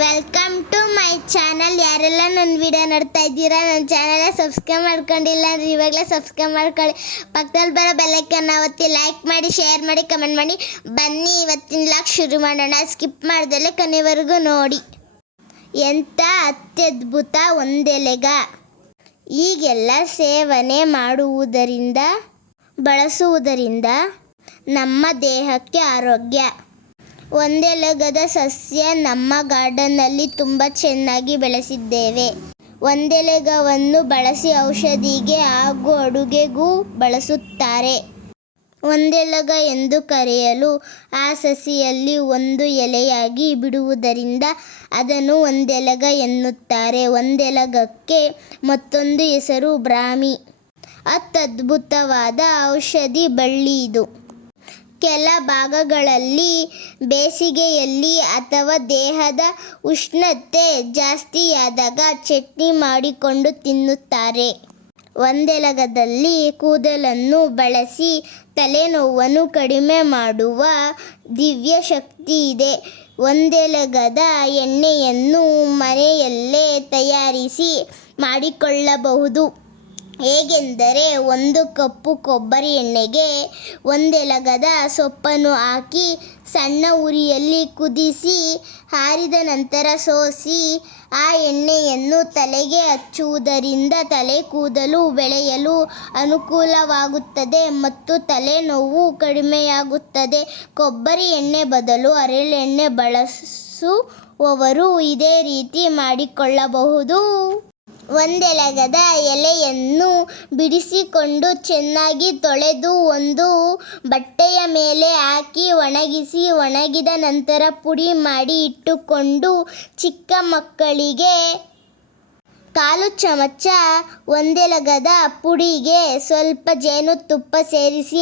Welcome to my channel ಯಾರೆಲ್ಲ ನನ್ನ video ನೋಡ್ತಾ ಇದ್ದೀರಾ ನನ್ನ ಚಾನಲ್ ಸಬ್ಸ್ಕ್ರೈಬ್ ಮಾಡ್ಕೊಂಡಿಲ್ಲ ಅಂದ್ರೆ ಇವಾಗಲೇ ಸಬ್ಸ್ಕ್ರೈಬ್ ಮಾಡ್ಕೊಳ್ಳಿ. ಪಕ್ಕದಲ್ಲಿ ಬರೋ ಬೆಲ್ಲೈಕನ್ನ ಒತ್ತಿ ಲೈಕ್ ಮಾಡಿ ಶೇರ್ ಮಾಡಿ ಕಮೆಂಟ್ ಮಾಡಿ. ಬನ್ನಿ, ಇವತ್ತಿನ ಲಾಕ್ ಶುರು ಮಾಡೋಣ. ಸ್ಕಿಪ್ ಮಾಡ್ದಲೆ ಕೊನೆವರೆಗೂ ನೋಡಿ. ಎಂಥ ಅತ್ಯದ್ಭುತ ಒಂದೆಲೆಗ. ಈಗೆಲ್ಲ ಸೇವನೆ ಮಾಡುವುದರಿಂದ, ಬಳಸುವುದರಿಂದ ನಮ್ಮ ದೇಹಕ್ಕೆ ಆರೋಗ್ಯ. ಒಂದೆಲಗದ ಸಸ್ಯ ನಮ್ಮ ಗಾರ್ಡನ್ನಲ್ಲಿ ತುಂಬ ಚೆನ್ನಾಗಿ ಬೆಳೆಸಿದ್ದೇವೆ. ಒಂದೆಲಗವನ್ನು ಬಳಸಿ ಔಷಧಿಗೆ ಹಾಗೂ ಅಡುಗೆಗೂ ಬಳಸುತ್ತಾರೆ. ಒಂದೆಲಗ ಎಂದು ಕರೆಯಲು ಆ ಸಸಿಯಲ್ಲಿ ಒಂದು ಎಲೆಯಾಗಿ ಬಿಡುವುದರಿಂದ ಅದನ್ನು ಒಂದೆಲಗ ಎನ್ನುತ್ತಾರೆ. ಒಂದೆಲಗಕ್ಕೆ ಮತ್ತೊಂದು ಹೆಸರು ಬ್ರಾಹ್ಮಿ. ಅತ್ಯದ್ಭುತವಾದ ಔಷಧಿ ಬಳ್ಳಿ ಇದು. ಕೆಲ ಭಾಗಗಳಲ್ಲಿ ಬೇಸಿಗೆಯಲ್ಲಿ ಅಥವಾ ದೇಹದ ಉಷ್ಣತೆ ಜಾಸ್ತಿಯಾದಾಗ ಚಟ್ನಿ ಮಾಡಿಕೊಂಡು ತಿನ್ನುತ್ತಾರೆ. ಒಂದೆಲಗದಲ್ಲಿ ಕೂದಲನ್ನು ಬಳಸಿ ತಲೆನೋವನ್ನು ಕಡಿಮೆ ಮಾಡುವ ದಿವ್ಯ ಶಕ್ತಿ ಇದೆ. ಒಂದೆಲಗದ ಎಣ್ಣೆಯನ್ನು ಮನೆಯಲ್ಲೇ ತಯಾರಿಸಿ ಮಾಡಿಕೊಳ್ಳಬಹುದು. ಹೇಗೆಂದರೆ ಒಂದು ಕಪ್ಪು ಕೊಬ್ಬರಿ ಎಣ್ಣೆಗೆ ಒಂದೆಲಗದ ಸೊಪ್ಪನ್ನು ಹಾಕಿ ಸಣ್ಣ ಉರಿಯಲ್ಲಿ ಕುದಿಸಿ ಹಾರಿದ ನಂತರ ಸೋಸಿ ಆ ಎಣ್ಣೆಯನ್ನು ತಲೆಗೆ ಹಚ್ಚುವುದರಿಂದ ತಲೆ ಕೂದಲು ಬೆಳೆಯಲು ಅನುಕೂಲವಾಗುತ್ತದೆ ಮತ್ತು ತಲೆನೋವು ಕಡಿಮೆಯಾಗುತ್ತದೆ. ಕೊಬ್ಬರಿ ಎಣ್ಣೆ ಬದಲು ಹರಳೆಣ್ಣೆ ಬಳಸುವವರು ಇದೇ ರೀತಿ ಮಾಡಿಕೊಳ್ಳಬಹುದು. ಒಂದೆಲಗದ ಎಲೆಯನ್ನು ಬಿಡಿಸಿಕೊಂಡು ಚೆನ್ನಾಗಿ ತೊಳೆದು ಒಂದು ಬಟ್ಟೆಯ ಮೇಲೆ ಹಾಕಿ ಒಣಗಿಸಿ ಒಣಗಿದ ನಂತರ ಪುಡಿ ಮಾಡಿ ಇಟ್ಟುಕೊಂಡು ಚಿಕ್ಕ ಮಕ್ಕಳಿಗೆ ಕಾಲು ಚಮಚ ಒಂದೆಲಗದ ಪುಡಿಗೆ ಸ್ವಲ್ಪ ಜೇನುತುಪ್ಪ ಸೇರಿಸಿ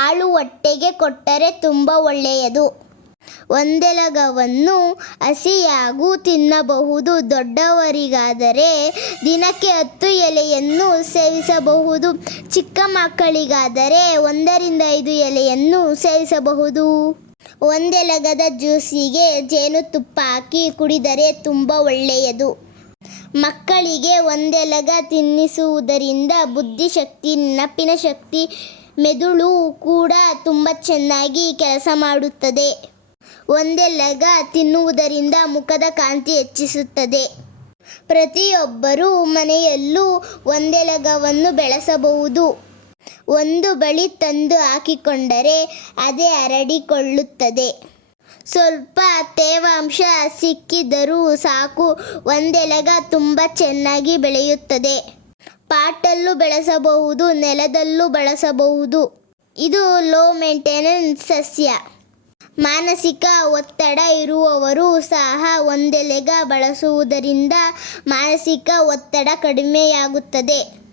ಆಳು ಹೊಟ್ಟೆಗೆ ಕೊಟ್ಟರೆ ತುಂಬ ಒಳ್ಳೆಯದು. ಒಂದೆಲಗವನ್ನು ಹಸಿಯಾಗೂ ತಿನ್ನಬಹುದು, ದೊಡ್ಡವರಿಗಾದರೆ ದಿನಕ್ಕೆ ಹತ್ತು ಎಲೆಯನ್ನು ಸೇವಿಸಬಹುದು, ಚಿಕ್ಕ ಮಕ್ಕಳಿಗಾದರೆ ಒಂದರಿಂದ ಐದು ಎಲೆಯನ್ನು ಸೇವಿಸಬಹುದು. ಒಂದೆಲಗದ ಜ್ಯೂಸಿಗೆ ಜೇನುತುಪ್ಪ ಹಾಕಿ ಕುಡಿದರೆ ತುಂಬ ಒಳ್ಳೆಯದು. ಮಕ್ಕಳಿಗೆ ಒಂದೆಲಗ ತಿನ್ನಿಸುವುದರಿಂದ ಬುದ್ಧಿಶಕ್ತಿ, ನೆನಪಿನ ಶಕ್ತಿ, ಮೆದುಳು ಕೂಡ ತುಂಬ ಚೆನ್ನಾಗಿ ಕೆಲಸ ಮಾಡುತ್ತದೆ. ಒಂದೆಲಗ ತಿನ್ನುವುದರಿಂದ ಮುಖದ ಕಾಂತಿ ಹೆಚ್ಚಿಸುತ್ತದೆ. ಪ್ರತಿಯೊಬ್ಬರೂ ಮನೆಯಲ್ಲೂ ಒಂದೆಲಗವನ್ನು ಬೆಳೆಸಬಹುದು. ಒಂದು ಬಳಿ ತಂದು ಹಾಕಿಕೊಂಡರೆ ಅದೇ ಹರಡಿಕೊಳ್ಳುತ್ತದೆ. ಸ್ವಲ್ಪ ತೇವಾಂಶ ಸಿಕ್ಕಿದರೂ ಸಾಕು ಒಂದೆಲಗ ತುಂಬ ಚೆನ್ನಾಗಿ ಬೆಳೆಯುತ್ತದೆ. ಪಾಟಲ್ಲೂ ಬೆಳೆಸಬಹುದು, ನೆಲದಲ್ಲೂ ಬಳಸಬಹುದು. ಇದು ಲೋ ಮೇಂಟೆನೆನ್ಸ್ ಸಸ್ಯ. ಮಾನಸಿಕ ಒತ್ತಡ ಇರುವವರು ಸಹ ಒಂದೆಲೆಗ ಬಳಸುವುದರಿಂದ ಮಾನಸಿಕ ಒತ್ತಡ ಕಡಿಮೆಯಾಗುತ್ತದೆ.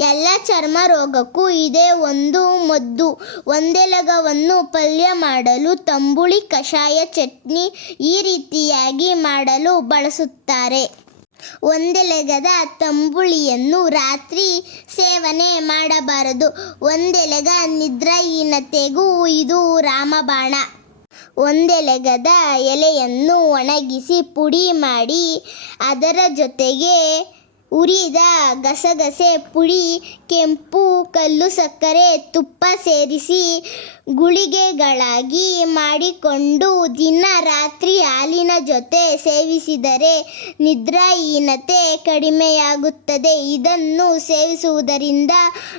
ಎಲ್ಲ ಚರ್ಮ ರೋಗಕ್ಕೂ ಇದೇ ಒಂದು ಮದ್ದು. ಒಂದೆಲಗವನ್ನು ಪಲ್ಯ ಮಾಡಲು ತಂಬುಳಿ, ಕಷಾಯ, ಚಟ್ನಿ ಈ ರೀತಿಯಾಗಿ ಮಾಡಲು ಬಳಸುತ್ತಾರೆ. ಒಂದೆಲಗದ ತಂಬುಳಿಯನ್ನು ರಾತ್ರಿ ಸೇವನೆ ಮಾಡಬಾರದು. ಒಂದೆಲಗ ನಿದ್ರಾಹೀನತೆಗೂ ಇದು ರಾಮಬಾಣ. ಒಂದೆಲಗದ ಎಲೆಯನ್ನು ಒಣಗಿಸಿ ಪುಡಿ ಮಾಡಿ ಅದರ ಜೊತೆಗೆ ಉರಿದ ಗಸಗಸೆ, ಪುಡಿ, ಕೆಂಪು, ಕಲ್ಲು ಸಕ್ಕರೆ, ತುಪ್ಪ ಸೇರಿಸಿ ಗುಳಿಗೆಗಳಾಗಿ ಮಾಡಿಕೊಂಡು ದಿನ ರಾತ್ರಿ ಹಾಲಿನ ಜೊತೆ ಸೇವಿಸಿದರೆ ನಿದ್ರಾಹೀನತೆ ಕಡಿಮೆಯಾಗುತ್ತದೆ. ಇದನ್ನು ಸೇವಿಸುವುದರಿಂದ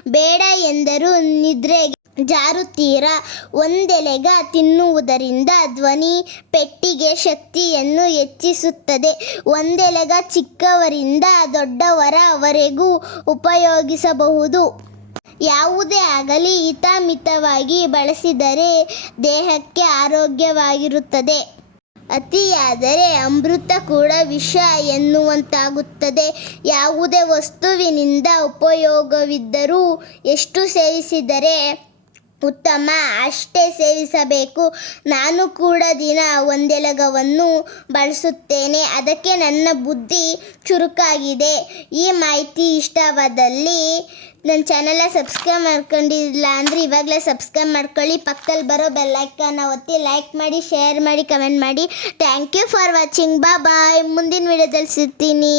ಬೇಡ ಎಂದರೂ ನಿದ್ರೆಗೆ. ಜಾರುತ್ತೀರಾ ಒಂದೆಲೆಗ ತಿನ್ನುವುದರಿಂದ ಧ್ವನಿ ಪೆಟ್ಟಿಗೆ ಶಕ್ತಿಯನ್ನು ಹೆಚ್ಚಿಸುತ್ತದೆ. ಒಂದೆಲೆಗ ಚಿಕ್ಕವರಿಂದ ದೊಡ್ಡವರವರೆಗೂ ಉಪಯೋಗಿಸಬಹುದು. ಯಾವುದೇ ಆಗಲಿ ಹಿತಮಿತವಾಗಿ ಬಳಸಿದರೆ ದೇಹಕ್ಕೆ ಆರೋಗ್ಯವಾಗಿರುತ್ತದೆ. ಅತಿಯಾದರೆ ಅಮೃತ ಕೂಡ ವಿಷ ಎನ್ನುವಂತಾಗುತ್ತದೆ. ಯಾವುದೇ ವಸ್ತುವಿನಿಂದ ಉಪಯೋಗವಿದ್ದರೂ ಎಷ್ಟು ಸೇವಿಸಿದರೆ ಉತ್ತಮ ಅಷ್ಟೇ ಸೇವಿಸಬೇಕು. ನಾನು ಕೂಡ ದಿನ ಒಂದೆಲಗವನ್ನು ಬಳಸುತ್ತೇನೆ. ಅದಕ್ಕೆ ನನ್ನ ಬುದ್ಧಿ ಚುರುಕಾಗಿದೆ. ಈ ಮಾಹಿತಿ ಇಷ್ಟವಾದಲ್ಲಿ ನನ್ನ ಚಾನೆಲ್ನ ಸಬ್ಸ್ಕ್ರೈಬ್ ಮಾಡ್ಕೊಂಡಿಲ್ಲ ಅಂದರೆ ಇವಾಗಲೇ ಸಬ್ಸ್ಕ್ರೈಬ್ ಮಾಡ್ಕೊಳ್ಳಿ. ಪಕ್ಕದಲ್ಲಿ ಬರೋ ಬೆಲ್ಲೈಕನ್ನ ಒತ್ತಿ ಲೈಕ್ ಮಾಡಿ ಶೇರ್ ಮಾಡಿ ಕಮೆಂಟ್ ಮಾಡಿ. ಥ್ಯಾಂಕ್ ಯು ಫಾರ್ ವಾಚಿಂಗ್ ಬಾ ಬಾಯ್ ಮುಂದಿನ ವಿಡಿಯೋದಲ್ಲಿ ಸಿಗ್ತೀನಿ.